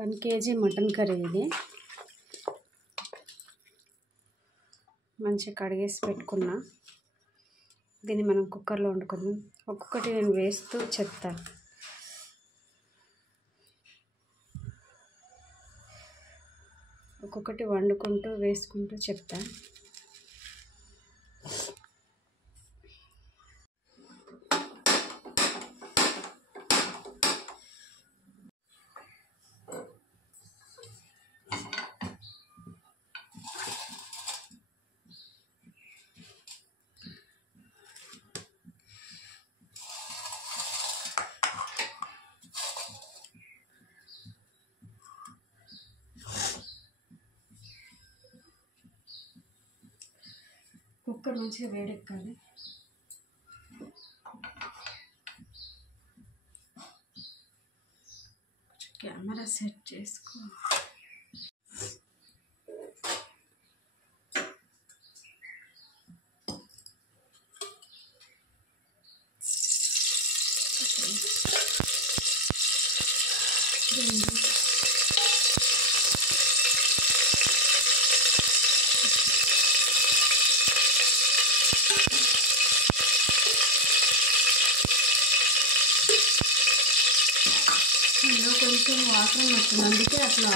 1 kg mutton curry ఇది. మంచిగా కడిగేసి పెట్టుకున్నా. దీన్ని మనం కుక్కర్లో వండుకుందాం. ఒక్కొక్కటి నేను వేస్తూ చెప్తా. ఒక్కొక్కటి వండుకుంటూ వేసుకుంటూ చెప్తా. కుక్కర్ మంచిగా వేడెక్కాలి. కెమెరా సెట్ చేసుకో. ఇందులో కొంచెం వాటర్ వస్తుంది, అందుకే అట్లా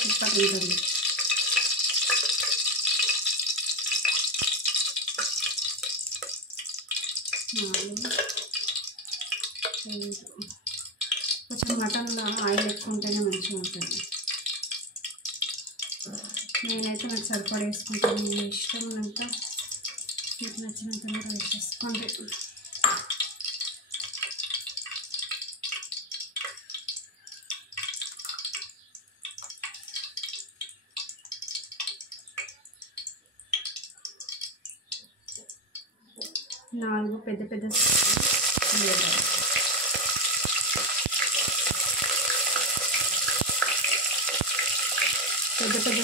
తిప్పటి ఉంటుంది. కొంచెం మటన్లో ఆయిల్ ఎక్కువ ఉంటేనే మంచిగా ఉంటుంది. నేనైతే నాకు సరిపడా వేసుకుంటాను. మీ ఇష్టం ఉన్నంత, మీకు నచ్చినంత కూడా వేసేసుకోండి. నాలుగు పెద్ద పెద్ద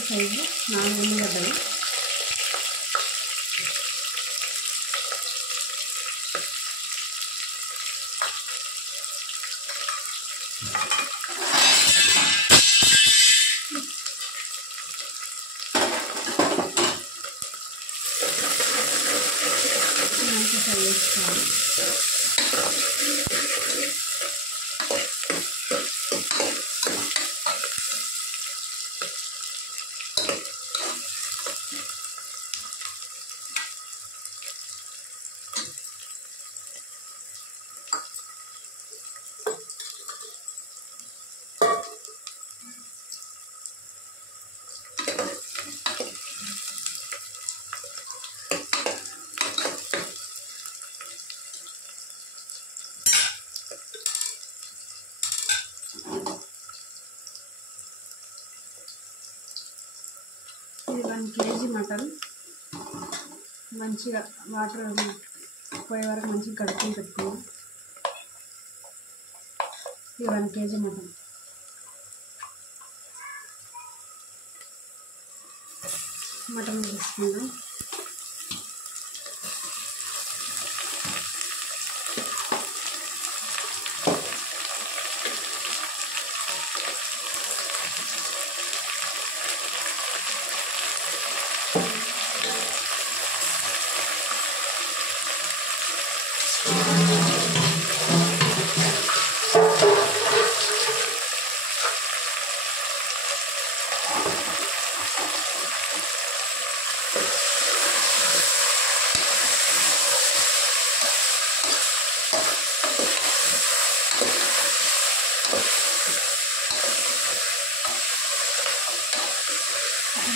సైజు 4 ఉల్లిగడ్డలు, ఫ్రై చేసుకోవాలి. ఇది 1 kg మటన్. మంచిగా వాటర్ పోయే వరకు మంచిగా కడుక్కొని పెట్టుకున్నాం. ఇది 1 kg మటన్. మటన్ వేసుకుందాం.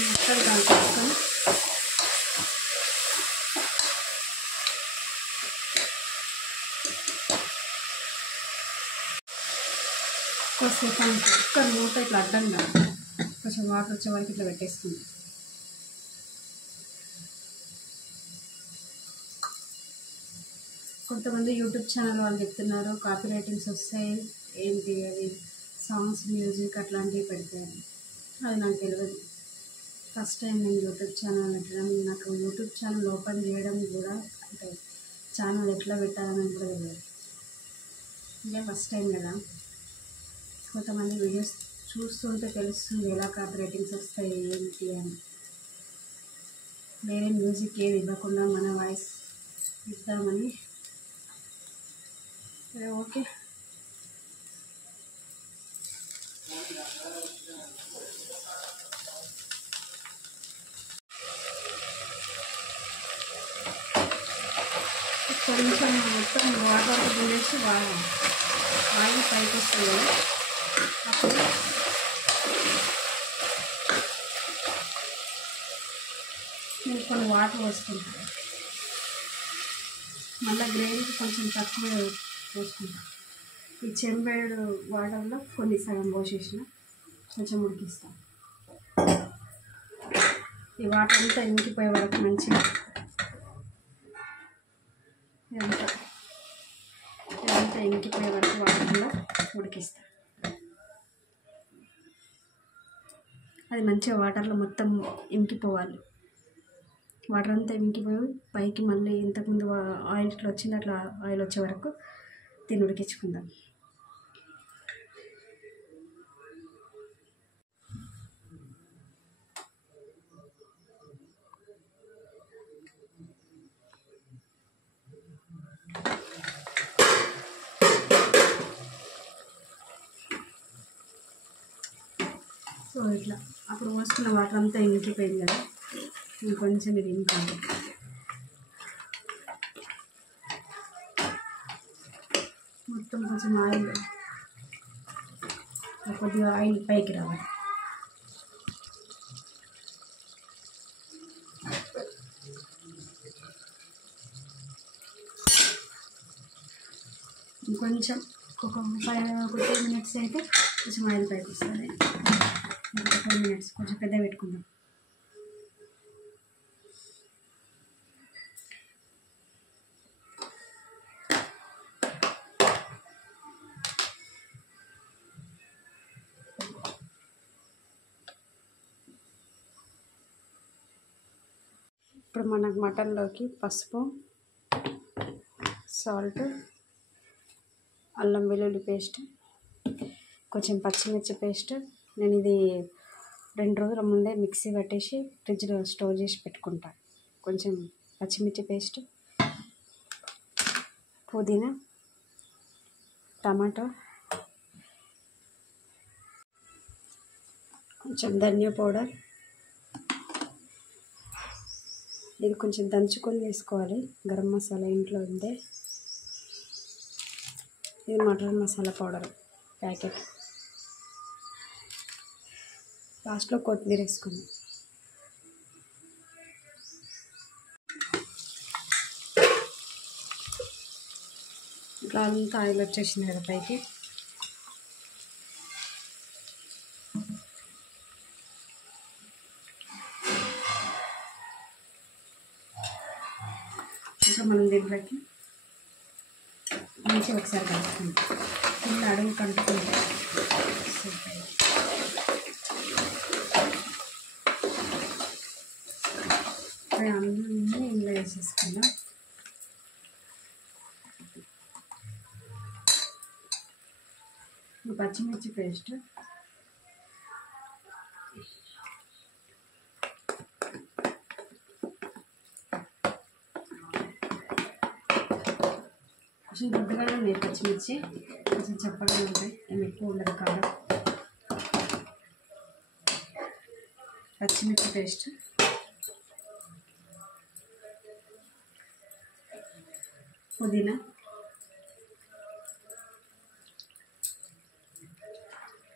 ముక్కలు కలుపుకొని కొద్దిసేపు కుక్కర్ మూత ఇట్లా అడ్డంగా కొంచెం వాటర్ వచ్చే వరకు ఇట్లా పెట్టేస్తుంది. కొంతమంది యూట్యూబ్ ఛానల్ వాళ్ళు చెప్తున్నారు కాపీ రైటింగ్స్ వస్తాయి, ఏంటి అది సాంగ్స్ మ్యూజిక్ అట్లాంటివి పెడతారు. అది నాకు తెలియదు. ఫస్ట్ టైం నేను యూట్యూబ్ ఛానల్ పెట్టడం. నాకు యూట్యూబ్ ఛానల్ ఓపెన్ చేయడం కూడా, అంటే ఛానల్ ఎట్లా పెట్టాలని కూడా తెలియదు. ఇదే ఫస్ట్ టైం కదా. కొంతమంది వీడియోస్ చూస్తుంటే తెలుస్తుంది ఎలా కాపీ రైటింగ్స్ వస్తాయి ఏంటి అని. వేరే మ్యూజిక్ ఏది ఇవ్వకుండా మన వాయిస్ ఇద్దామని. ఓకే, కొంచెం మొత్తం వాటర్ పిండేసి ఆయిల్ పైకి వస్తుంది కదా, అప్పుడు నేను కొన్ని వాటర్ పోసుకుంటాను. మళ్ళీ గ్రేవీకి కొంచెం తక్కువ పోసుకుంటాను. ఈ చెంబేడు వాటర్లో కొన్ని సగం పోసేసిన కొంచెం ఉడికిస్తాను. ఈ వాటర్ అంతా ఇంకిపోయే వరకు మంచిగా ఇదంతా ఇంకిపోయే వరకు వాటర్లో ఉడికిస్తాను. అది మంచిగా వాటర్లో మొత్తం ఇంకిపోవాలి. వాటర్ అంతా ఇంకిపోయి పైకి మళ్ళీ ఇంతకుముందు ఆయిల్ ఇట్లా వచ్చింది, అట్లా ఆయిల్ వచ్చే వరకు దీన్ని ఉడికించుకుందాం. సో ఇట్లా అప్పుడు పోసుకున్న వాటర్ అంతా ఇంకిపోయింది కదా, ఇంకొంచెం ఇది ఇంకాలి. మొత్తం కొంచెం ఆయిల్, కొద్దిగా ఆయిల్ పైకి రావాలి. ఇంకొంచెం ఒక 10 మినిట్స్ అయితే కొంచెం ఆయిల్ పైకి వస్తుంది. ఒక 10 మినిట్స్ కొంచెం పెద్ద పెట్టుకుందాం. ఇప్పుడు మనకు మటన్లోకి పసుపు, సాల్ట్, అల్లం వెల్లుల్లి పేస్ట్, కొంచెం పచ్చిమిర్చి పేస్ట్. నేను ఇది 2 రోజుల ముందే మిక్సీ పట్టేసి ఫ్రిడ్జ్లో స్టోర్ చేసి పెట్టుకుంటాను. కొంచెం పచ్చిమిర్చి పేస్ట్, పుదీనా, టమాటో, కొంచెం ధనియా పౌడర్. ఇది కొంచెం దంచుకొని వేసుకోవాలి. గరం మసాలా ఇంట్లో ఉందే. ఇది మటన్ మసాలా పౌడర్ ప్యాకెట్. లాస్ట్లో కొత్తిమీర వేసుకుందాం. ఇట్లా అంతా ఆయిల్ వచ్చేసింది కదా పైకి. ఇంకా మనం దీంట్లోకి మంచిగా ఒకసారి కలుపుకుంటాం. కింద అడుగు కలుపుకుంటాం. అన్నీ ఇందులో వేసేసుకుందాం. పచ్చిమిర్చి పేస్ట్, కొంచెం గుడ్డుగానే ఉన్నాయి పచ్చిమిర్చి, కొంచెం చప్పగా ఉంటాయి, ఏమి ఎక్కువ ఉండదు కారం. పచ్చిమిర్చి పేస్ట్, పుదీనా,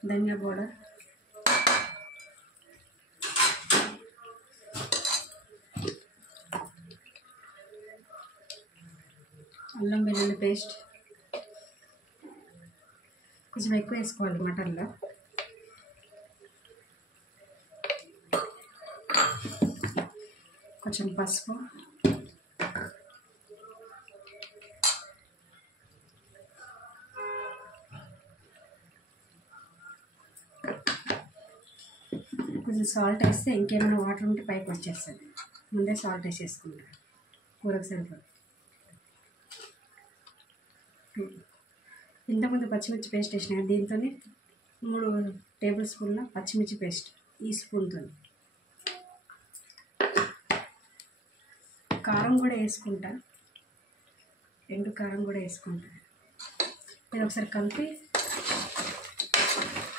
ధనియా పౌడర్, అల్లం వెల్లుల్లి పేస్ట్. కొంచెం ఎక్కువ వేసుకోవాలి మటన్లో. కొంచెం పసుపు, కొంచెం సాల్ట్ వేస్తే ఇంకేమైనా వాటర్ ఉంటే పైకి వచ్చేస్తుంది. ముందే సాల్ట్ వేసేసుకుంటాను కూరకు సరిపడా. ఇంతకుముందు పచ్చిమిర్చి పేస్ట్ వేసిన దీంతో 3 టేబుల్ స్పూన్ల పచ్చిమిర్చి పేస్ట్ ఈ స్పూన్తో. కారం కూడా వేసుకుంటా, ఎండు కారం కూడా వేసుకుంటా. ఇది ఒకసారి కలిపి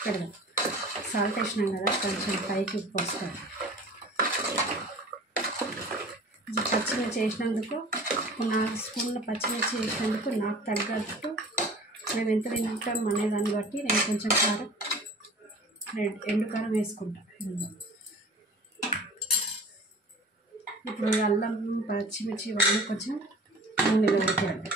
పెడదాం. సాల్ట్ వేసినాం కదా, కొంచెం పైకి ఉప్పు వస్తుంది. పచ్చిమిర్చి వేసినందుకు 4 స్పూన్ల పచ్చిమిర్చి వేసినందుకు నాకు తగ్గట్టు మేము ఎంత తింటాం అనే దాన్ని బట్టి నేను కొంచెం కారం ఎండు కారం వేసుకుంటా. ఇప్పుడు అల్లం పచ్చిమిర్చి ఇవన్నీ కొంచెం నూనెలో పెట్టాలి.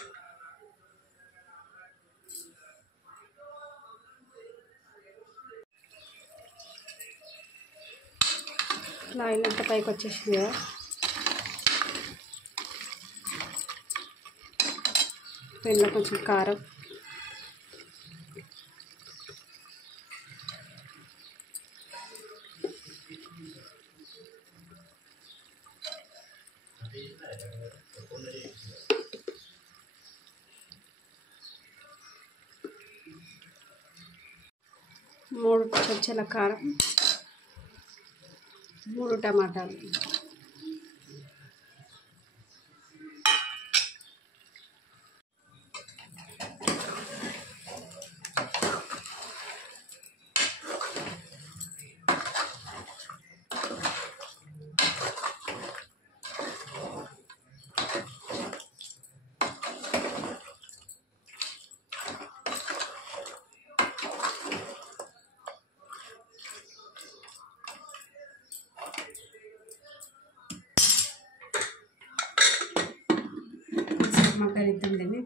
ఆయిల్ అంతా పైకి వచ్చేసింది కదా, ఇందులో కొంచెం కారం, మూడు చెంచాల కారం, 3 టమాటాలు, మగ్గనిద్దాం దీన్ని.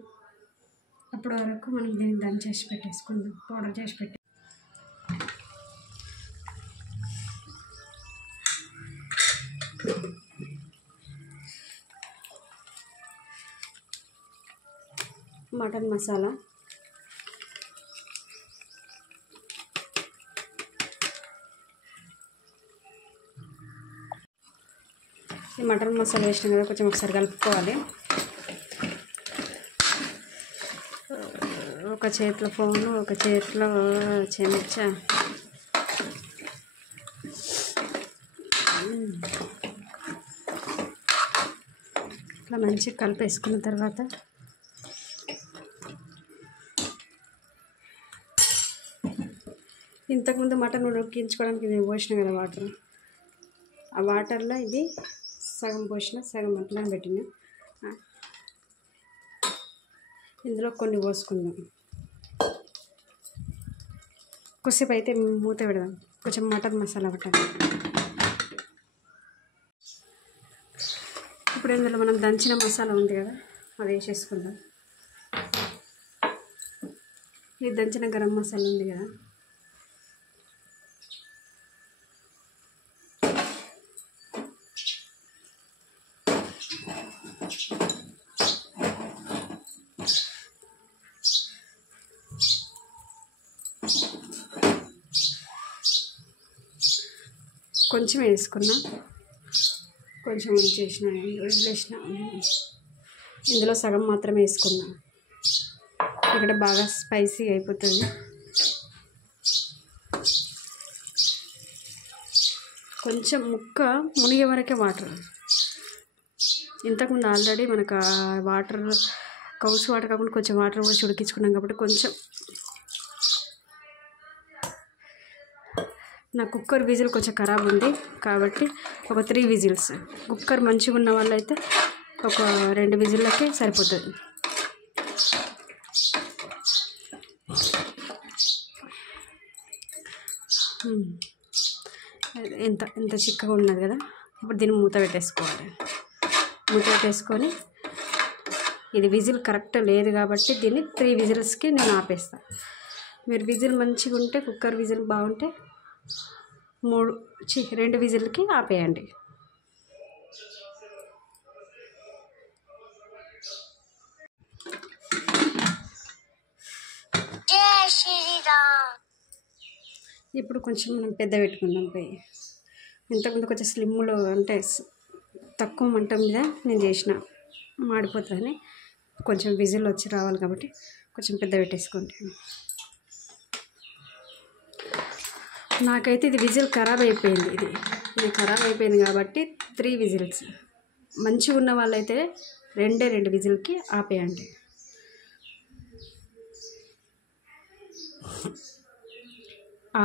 అప్పటి వరకు మనం దీన్ని దాన్ని చేసి పెట్టేసుకుందాం, పౌడర్ చేసి పెట్టి. మటన్ మసాలా, ఈ మటన్ మసాలా వేసినాం కదా, కొంచెం ఒకసారి కలుపుకోవాలి. ఒక చేతిలో ఫోను, ఒక చేతిలో చెంచా. ఇట్లా మంచిగా కలిపేసుకున్న తర్వాత ఇంతకుముందు మటన్ ఉడికించుకోవడానికి నేను పోసిన కదా వాటర్, ఆ వాటర్లో ఇది సగం పోసిన, సగం అట్లా పెట్టిన. ఇందులో కొన్ని పోసుకుందాం. కొద్దిసేపు అయితే మూత పెడదాం, కొంచెం మటన్ మసాలా పట్టాలి. ఇప్పుడు ఇందులో మనం దంచిన మసాలా ఉంది కదా, అది వేసేసుకుందాం. ఇది దంచిన గరం మసాలా ఉంది కదా, కొంచెం వేసుకున్నా, కొంచెం ఉంచేసిన, వదిలేసిన. ఇందులో సగం మాత్రమే వేసుకున్నా, ఇక్కడ బాగా స్పైసీ అయిపోతుంది. కొంచెం ముక్క మునిగే వరకే వాటర్. ఇంతకుముందు ఆల్రెడీ మనకు వాటర్ కౌసు వాటర్ కాకుండా కొంచెం వాటర్ పోసి ఉడికించుకున్నాం కాబట్టి కొంచెం. నా కుక్కర్ విజిల్ కొంచెం ఖరాబ్ ఉంది కాబట్టి ఒక 3 విజిల్స్. కుక్కర్ మంచిగా ఉన్న వాళ్ళైతే ఒక 2 విజిల్లకే సరిపోతుంది. ఎంత చిక్కగా ఉన్నది కదా. ఇప్పుడు దీన్ని మూత పెట్టేసుకోవాలి. మూత పెట్టేసుకొని ఇది విజిల్ కరెక్ట్ లేదు కాబట్టి దీన్ని 3 విజిల్స్కి నేను ఆపేస్తాను. మీరు విజిల్ మంచిగా ఉంటే, కుక్కర్ విజిల్ బాగుంటే 2 విజిల్కి ఆపేయండి. ఇప్పుడు కొంచెం మనం పెద్ద పెట్టుకుందాం పొయ్యి. ఇంతకుముందు కొంచెం స్లిమ్లో అంటే తక్కువ మంట మీద నేను చేసిన, మాడిపోతుందని. కొంచెం విజిల్ వచ్చి రావాలి కాబట్టి కొంచెం పెద్ద పెట్టేసుకోండి. నాకైతే ఇది విజిల్ ఖరాబ్ అయిపోయింది. ఇది ఖరాబ్ అయిపోయింది కాబట్టి 3 విజిల్స్. మంచిగా ఉన్న వాళ్ళైతే 2 విజిల్కి ఆపేయండి.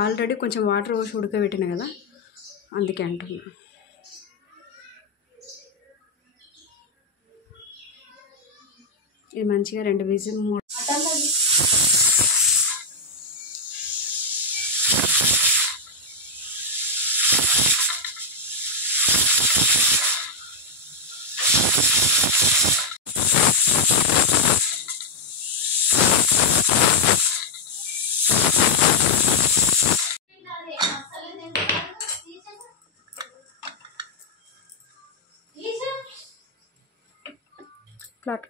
ఆల్రెడీ కొంచెం వాటర్ పోసి ఉడకబెట్టిన కదా, అందుకే అంటున్నా. ఇది మంచిగా 2 విజిల్ ప్లాట్